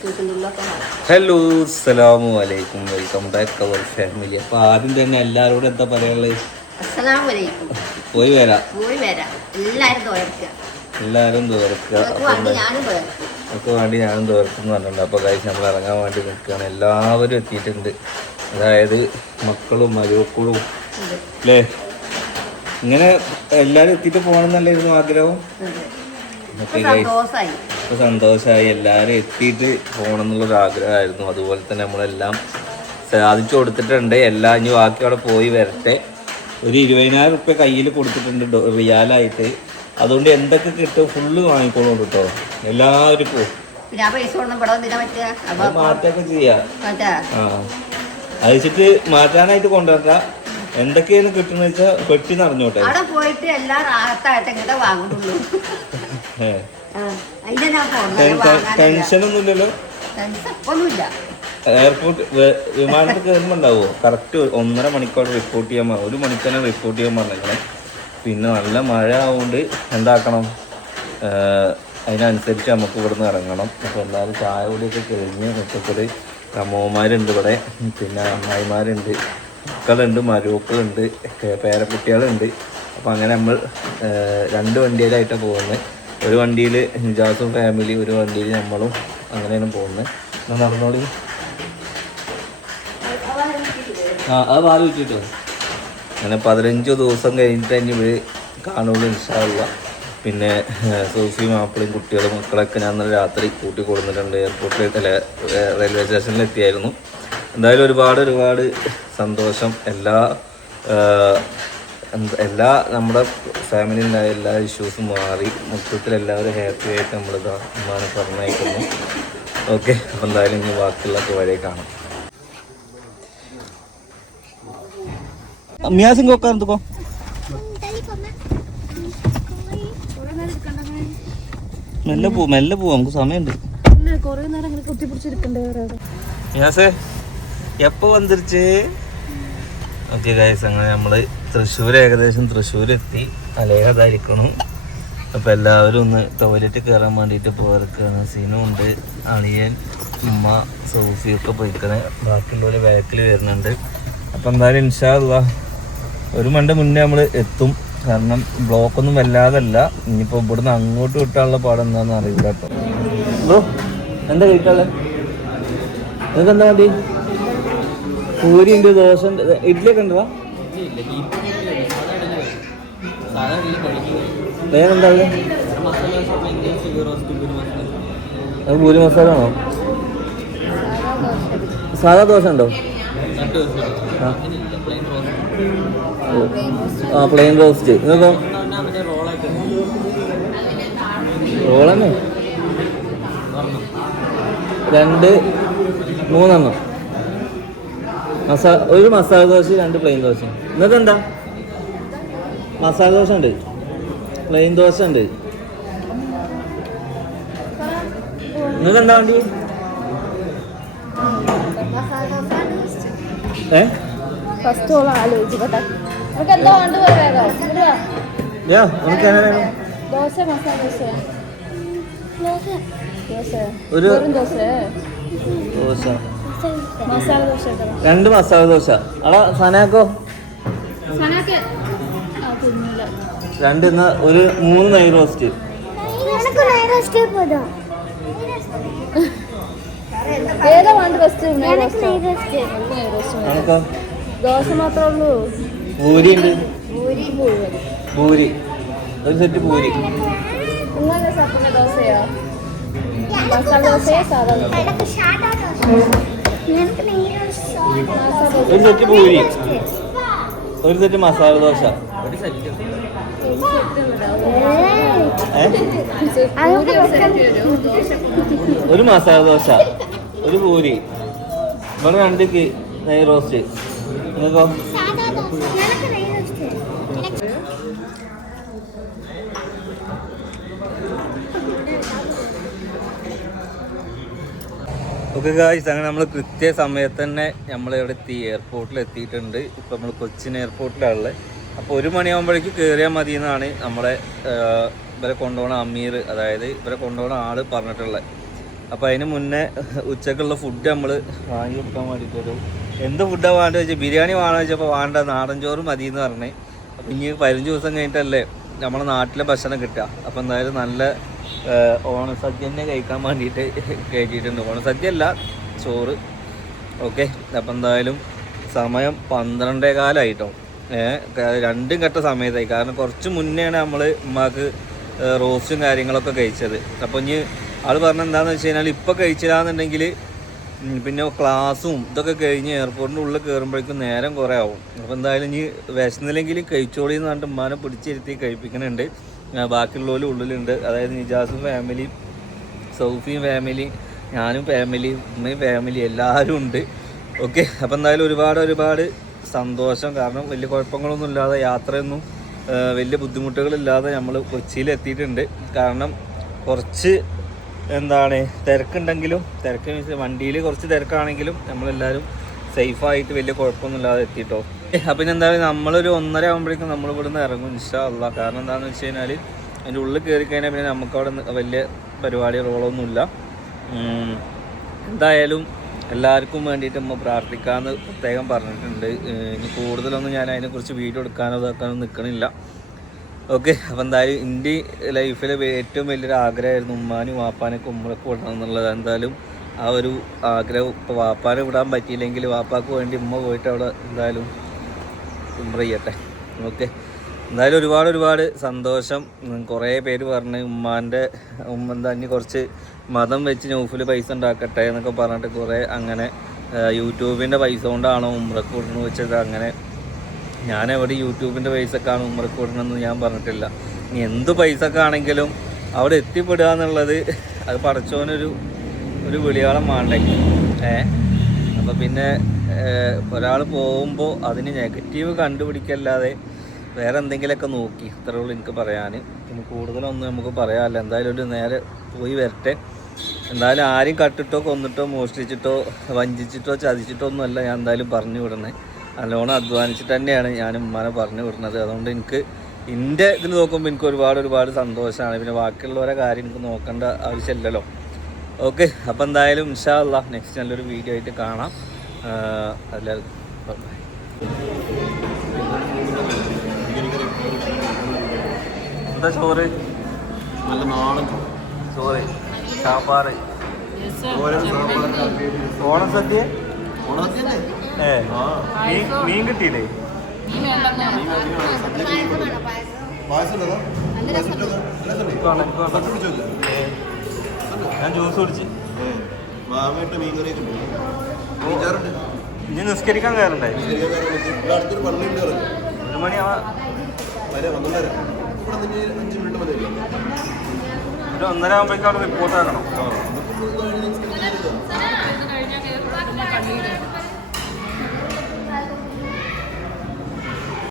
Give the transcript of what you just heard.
Hello അസ്സലാമു അലൈക്കും. Welcome back അവർ family അപ്പൊ ആദ്യം തന്നെ എല്ലാവരോടും എന്താ പറയാനുള്ളത്? പോയി വരാ. എല്ലാരും തോർക്കുക വേണ്ടി ഞാനും തോർക്കും നമുക്ക് വേണ്ടി ഞാനും തോർക്കുന്നു പറഞ്ഞിട്ടുണ്ട്. അപ്പൊ കഴിച്ച് നമ്മൾ ഇറങ്ങാൻ വേണ്ടി നിൽക്കുകയാണ്. എല്ലാവരും എത്തിയിട്ടുണ്ട്. അതായത് മക്കളും മരുവക്കളും അല്ലേ ഇങ്ങനെ എല്ലാരും എത്തിയിട്ട് പോകണമെന്നല്ലായിരുന്നു ആഗ്രഹം ഇപ്പൊ ഇപ്പൊ സന്തോഷമായി എല്ലാവരും എത്തിയിട്ട് പോകണം എന്നുള്ളൊരു ആഗ്രഹമായിരുന്നു അതുപോലെ തന്നെ നമ്മളെല്ലാം സാധിച്ചു കൊടുത്തിട്ടുണ്ട്. എല്ലാം ഇനി ബാക്കി അവിടെ പോയി വരട്ടെ. ഒരു ഇരുപതിനായിരം റുപ്യ കയ്യിൽ കൊടുത്തിട്ടുണ്ട് റിയാലായിട്ട്. അതുകൊണ്ട് എന്തൊക്കെ കിട്ടും ഫുള്ള് വാങ്ങിക്കോളും കേട്ടോ. അത് മാറ്റമൊക്കെ ചെയ്യാം. ആ. അത് മാറ്റാനായിട്ട് കൊണ്ടുവരണ്ട. എന്തൊക്കെയാണ് കിട്ടുന്ന വെച്ചാൽ പെട്ടി നിറഞ്ഞോട്ടെ. അവിടെ പോയിട്ട് എല്ലാം റാഹത്തായിട്ട് ഇങ്ങോട്ട് വാങ്ങുന്നുള്ളൂ. ഏ. ടെൻഷനൊന്നുമില്ലല്ലോ? എയർപോർട്ട് വിമാനത്തിൽ കയറുമ്പോൾ ഉണ്ടാവുമോ കറക്റ്റ് ഒന്നര മണിക്കൂർ റിപ്പോർട്ട് ചെയ്യാൻ ഒരു മണിക്കൂർ തന്നെ റിപ്പോർട്ട് ചെയ്യാൻ പറഞ്ഞേക്കണേ. പിന്നെ നല്ല മഴ ആവുകൊണ്ട് എന്താക്കണം? അതിനനുസരിച്ച് നമുക്ക് ഇവിടുന്ന് ഇറങ്ങണം. അപ്പോൾ എല്ലാവരും ചായ കൂടിയൊക്കെ കഴിഞ്ഞ് മൊത്തത്തിൽ അമ്മമാരുണ്ട് ഇവിടെ. പിന്നെ അമ്മായിമാരുണ്ട്. മക്കളുണ്ട് മരുമക്കളുണ്ട് പേരക്കുട്ടികളുണ്ട്. അപ്പോൾ അങ്ങനെ നമ്മൾ രണ്ട് വണ്ടിയിലായിട്ടാണ് പോകുന്നത് ഒരു വണ്ടിയിൽ നിജാസും ഫാമിലി ഒരു വണ്ടിയിൽ നമ്മളും അങ്ങനെയാണ് പോകുന്നത്. നടന്നോളി. ആ അത് പാൽ വെച്ചിട്ടോ അങ്ങനെ പതിനഞ്ച് ദിവസം കഴിഞ്ഞിട്ട് തന്നെ ഇവർ കാണുള്ളൂ ഇൻഷാള്ള പിന്നെ സൂഫി മാപ്പിളയും കുട്ടികളും മക്കളൊക്കെ ഞാൻ ഇന്നലെ രാത്രി കൂട്ടി കൊടുത്തിട്ടുണ്ട് എയർപോർട്ടിൽ അല്ല റെയിൽവേ സ്റ്റേഷനിൽ എത്തിയായിരുന്നു. എന്തായാലും ഒരുപാട് ഒരുപാട് സന്തോഷം. എല്ലാ എല്ലാ നമ്മുടെ ഫാമിലിയിലായ എല്ലാ ഇഷ്യൂസും മാറി. മൊത്തത്തിൽ എല്ലാവരും ഹാപ്പി ആയിട്ട് നമ്മളിതാ ഉമ്മാനെ പറഞ്ഞയക്കുന്നു. ഓക്കെ അപ്പം എന്തായാലും ഇനി ബാക്കിയുള്ളൊക്കെ വഴി കാണാം. മിയാസിം കൊക്കാൻ എന്തുക്കോ മെല്ലെ പോ മെല്ലെ പോവാ. നമുക്ക് സമയമുണ്ട്. മിയാസേ എപ്പോ വന്നിരിച്ച്? ഓക്കെ ഗൈസ് അങ്ങനെ നമ്മൾ തൃശ്ശൂർ ഏകദേശം തൃശ്ശൂർ എത്തി അലേഹതായിരിക്കണു അപ്പം എല്ലാവരും ഒന്ന് ടോയ്ലറ്റ് കയറാൻ വേണ്ടിയിട്ട് പോയിരിക്കുകയാണ് സീനും ഉണ്ട് അണിയൻ ഉമ്മ സോഫിയൊക്കെ പോയിക്കണേ. ബാക്കിയുള്ളവർ ബാക്കിൽ വരുന്നുണ്ട്. അപ്പോൾ എന്തായാലും ഇൻഷാല്ല ഒരു മണ്ട മുന്നേ നമ്മൾ എത്തും. കാരണം ബ്ലോക്കൊന്നും വല്ലാതല്ല. ഇവിടെ ഇവിടുന്ന് അങ്ങോട്ട് വിട്ടാനുള്ള പാടം എന്താണെന്ന് അറിയില്ല കേട്ടോ. എന്താ കഴിക്കാനുള്ളത് നിങ്ങൾക്ക് എന്താ മതി? പൂരി ഉണ്ട് ദോശ ഉണ്ട് ഇഡ്ഡലിയൊക്കെ ഉണ്ടോ? വേറെ എന്താ ഉള്ളത്? അത് പൂരി മസാല ആണോ? സാധാ ദോശ ഉണ്ടോ? ആ. പ്ലെയിൻ റോസ്റ്റ് നിങ്ങൾക്കോ റോളന്നെ രണ്ട് മൂന്നെണ്ണം. മസാ ഒരു മസാല ദോശ രണ്ട് പ്ലെയിൻ ദോശ. നിങ്ങൾക്ക് എന്താ മസാല ദോശ ഉണ്ട്. പ്ലെയിൻ ദോശ ഉണ്ട്. നിങ്ങൾക്ക് എന്താ വേണ്ടി? ഏ? ഫസ്റ്റ് ഓൾ നമുക്ക് എന്തോ വേഗം? ദോശ മസാല ദോശ. ദോശ. മസാല രണ്ട് മസാല ദോശ അടാ സനാക്കോ. സനാക്ക്. ആ കുഞ്ഞില്ല രണ്ട് ഇന്ന് ഒരു മൂന്ന് നെയ് റോസ്റ്റ്. ഏതാ വേണ്ട റോസ്റ്റ്? ദോശ മാത്രമേ ഉള്ളൂ. പൂരി ഉണ്ട്. പൂരി ഒരു സെറ്റ് പൂരി. ദോശയോ മസാല ദോശയോ. സാധാരണ ദോശ. ഒരു സെറ്റ് പൂരി ഒരു സെറ്റ് മസാല ദോശ. ഏ? ഒരു മസാല ദോശ. ഒരു പൂരി. ഇവിടെ രണ്ട് നെയ് റോസ്റ്റ്. നിങ്ങൾക്കോ? ഓക്കെ ഗായ്സ് അങ്ങനെ നമ്മൾ കൃത്യ സമയത്ത് തന്നെ നമ്മൾ ഇവിടെ എത്തി? എയർപോർട്ടിൽ എത്തിയിട്ടുണ്ട് ഇപ്പം നമ്മൾ കൊച്ചിൻ എയർപോർട്ടിലാണുള്ളത് അപ്പോൾ ഒരു മണിയാകുമ്പോഴേക്ക് കയറിയാൽ മതി എന്നാണ് നമ്മുടെ ഇവരെ കൊണ്ടുപോകണ അമീർ അതായത് ഇവരെ കൊണ്ടുപോകണ ആൾ പറഞ്ഞിട്ടുള്ളത്. അപ്പോൾ അതിന് മുന്നേ ഉച്ചക്കുള്ള ഫുഡ് നമ്മൾ വാങ്ങി കൊടുക്കാൻ വേണ്ടിയിട്ടൊരു എന്ത് ഫുഡാണ് വേണ്ടത് വെച്ചാൽ ബിരിയാണി വേണമെന്ന് വെച്ചപ്പോൾ വേണ്ട നാടൻ ചോറ് മതി എന്ന് പറഞ്ഞ്. അപ്പം ഇനി പതിനഞ്ച് ദിവസം കഴിഞ്ഞിട്ടല്ലേ നമ്മുടെ നാട്ടിലെ ഭക്ഷണം കിട്ടുക. അപ്പോൾ എന്തായാലും നല്ല ഓണസദ്യ തന്നെ കഴിക്കാൻ വേണ്ടിയിട്ട് കയറ്റിയിട്ടുണ്ട് ഓണസദ്യ അല്ല ചോറ്. ഓക്കെ അപ്പം എന്തായാലും സമയം പന്ത്രണ്ടേ കാലമായിട്ടോ രണ്ടും കെട്ട സമയത്തായി. കാരണം കുറച്ച് മുന്നെയാണ് നമ്മൾ ഉമ്മാക്ക് റോസ്റ്റും കാര്യങ്ങളൊക്കെ കഴിച്ചത്. അപ്പോൾ ഇനി ആൾ പറഞ്ഞ എന്താണെന്ന് വെച്ച് കഴിഞ്ഞാൽ ഇപ്പോൾ കഴിച്ചില്ലാന്നുണ്ടെങ്കിൽ പിന്നെ ക്ലാസ്സും ഇതൊക്കെ കഴിഞ്ഞ് എയർപോർട്ടിന്റെ ഉള്ളിൽ കയറുമ്പോഴേക്കും നേരം കുറേ ആവും. അപ്പോൾ എന്തായാലും ഇനി വിശന്നില്ലെങ്കിൽ കഴിച്ചോളി എന്ന് പറഞ്ഞിട്ട് ഉമ്മാനെ പിടിച്ചിരുത്തി കഴിപ്പിക്കുന്നുണ്ട് ആ, ബാക്കിയുള്ളവരും ഉള്ളിലുണ്ട്. അതായത് നിജാസും ഫാമിലി സൗഫിയും ഫാമിലി ഞാനും ഫാമിലി ഉമ്മയും ഫാമിലി എല്ലാവരും ഉണ്ട്. ഓക്കെ അപ്പം എന്തായാലും ഒരുപാട് ഒരുപാട് സന്തോഷം. കാരണം വലിയ കുഴപ്പങ്ങളൊന്നും ഇല്ലാതെ യാത്രയൊന്നും വലിയ ബുദ്ധിമുട്ടുകളില്ലാതെ നമ്മൾ കൊച്ചിയിൽ എത്തിയിട്ടുണ്ട്. കാരണം കുറച്ച് എന്താണ് തിരക്കുണ്ടെങ്കിലും തിരക്ക് വണ്ടിയിൽ കുറച്ച് തിരക്കാണെങ്കിലും നമ്മളെല്ലാവരും സേഫായിട്ട് വലിയ കുഴപ്പമൊന്നുമില്ലാതെ എത്തിയിട്ടോ അപ്പം ഇനി എന്തായാലും നമ്മളൊരു ഒന്നര ആകുമ്പോഴേക്കും നമ്മൾ ഇവിടെ നിന്ന് ഇറങ്ങും ഇൻഷാ അല്ല കാരണം എന്താണെന്ന് വെച്ച് കഴിഞ്ഞാൽ അതിന്റെ ഉള്ളിൽ കയറി കഴിഞ്ഞാൽ പിന്നെ നമുക്കവിടെ വലിയ പരിപാടി റോളൊന്നുമില്ല എന്തായാലും എല്ലാവർക്കും വേണ്ടിയിട്ട് നമ്മൾ പ്രാർത്ഥിക്കാമെന്ന് പ്രത്യേകം പറഞ്ഞിട്ടുണ്ട്. ഇനി കൂടുതലൊന്നും ഞാൻ അതിനെക്കുറിച്ച് വീഡിയോ എടുക്കാനോ ഇതാക്കാനോ നിൽക്കണില്ല ഓക്കെ അപ്പോൾ എന്തായാലും എന്റെ ലൈഫിലെ ഏറ്റവും വലിയൊരു ആഗ്രഹമായിരുന്നു ഉമ്മാനും വാപ്പാനൊക്കെ ഉമ്മളൊക്കെ വിടണം എന്നുള്ളത്. എന്തായാലും ആ ഒരു ആഗ്രഹം ഇപ്പോൾ വാപ്പാനെ വിടാൻ പറ്റിയില്ലെങ്കിൽ വാപ്പാക്ക് വേണ്ടി ഉമ്മ പോയിട്ട് അവിടെ എന്തായാലും ഉമ്ര ചെയ്യട്ടെ. ഓക്കെ. എന്തായാലും ഒരുപാട് ഒരുപാട് സന്തോഷം. കുറേ പേര് പറഞ്ഞ് ഉമ്മാന്റെ ഉമ്മ എന്താ ഇനി കുറച്ച് മതം വെച്ച് നൗഫിൽ പൈസ ഉണ്ടാക്കട്ടെ എന്നൊക്കെ പറഞ്ഞിട്ട് കുറേ അങ്ങനെ യൂട്യൂബിന്റെ പൈസ കൊണ്ടാണോ ഉമ്രക്ക് വിടണമെന്ന് വെച്ചത്? അങ്ങനെ ഞാൻ എവിടെ യൂട്യൂബിന്റെ പൈസക്കാണ് ഉമ്മറക്ക് വിടണമെന്ന് ഞാൻ പറഞ്ഞിട്ടില്ല. ഇനി എന്ത് പൈസക്കാണെങ്കിലും അവിടെ എത്തിപ്പെടുക എന്നുള്ളത് അത് പടച്ചോനൊരു ഒരു വിളിയാളം വേണ്ടേ ഏ? അപ്പോൾ പിന്നെ ഒരാൾ പോകുമ്പോൾ അതിന് നെഗറ്റീവ് കണ്ടുപിടിക്കല്ലാതെ വേറെ എന്തെങ്കിലുമൊക്കെ നോക്കി. ഇത്രേ ഉള്ളൂ എനിക്ക് പറയാൻ പിന്നെ കൂടുതലൊന്നും നമുക്ക് പറയാമല്ല എന്തായാലും ഒരു നേരെ പോയി വരട്ടെ. എന്തായാലും ആരും കട്ടിട്ടോ കൊന്നിട്ടോ മോഷ്ടിച്ചിട്ടോ വഞ്ചിച്ചിട്ടോ ചതിച്ചിട്ടോ ഒന്നുമല്ല ഞാൻ എന്തായാലും പറഞ്ഞു വിടണേ. നല്ലോണം അധ്വാനിച്ചിട്ട് തന്നെയാണ് ഞാൻ ഉമ്മാനെ പറഞ്ഞു വിടുന്നത്. അതുകൊണ്ട് എനിക്ക് എന്റെ ഇതിൽ നോക്കുമ്പോൾ എനിക്ക് ഒരുപാട് ഒരുപാട് സന്തോഷമാണ് പിന്നെ ബാക്കിയുള്ളവരെ കാര്യം എനിക്ക് നോക്കേണ്ട ആവശ്യമില്ലല്ലോ. ഓക്കെ അപ്പോൾ എന്തായാലും ഇൻഷാ അല്ലാ നെക്സ്റ്റ് നല്ലൊരു വീഡിയോ ആയിട്ട് കാണാം. bye. എന്താ ചോറ്? നല്ല നാടൻ ചോറ് സാമ്പാറ്. ഏ മീൻ മീൻ കിട്ടിയില്ലേ പായസം ഞാൻ ജ്യൂസ് കുടിച്ച് ഇനി നിസ്കരിക്കാൻ കയറണ്ടേ? ഒരു വരെ മിനിറ്റ് മതി. ഒന്നര ആകുമ്പോഴേക്കും അവിടെ റിപ്പോർട്ട് ആക്കണം.